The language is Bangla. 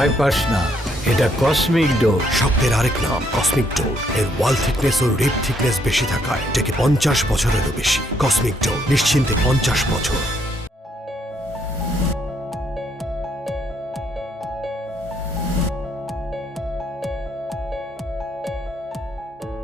ভয় পাস না, এটা কসমিক ডোজ। শক্তের আরেক নাম কসমিক ডোর। এর ওয়াল থিকনেস ও রিপ থিকনেস বেশি থাকায় এটাকে 50 বছরেরও বেশি। কসমিক ডোর, নিশ্চিন্তে 50 বছর।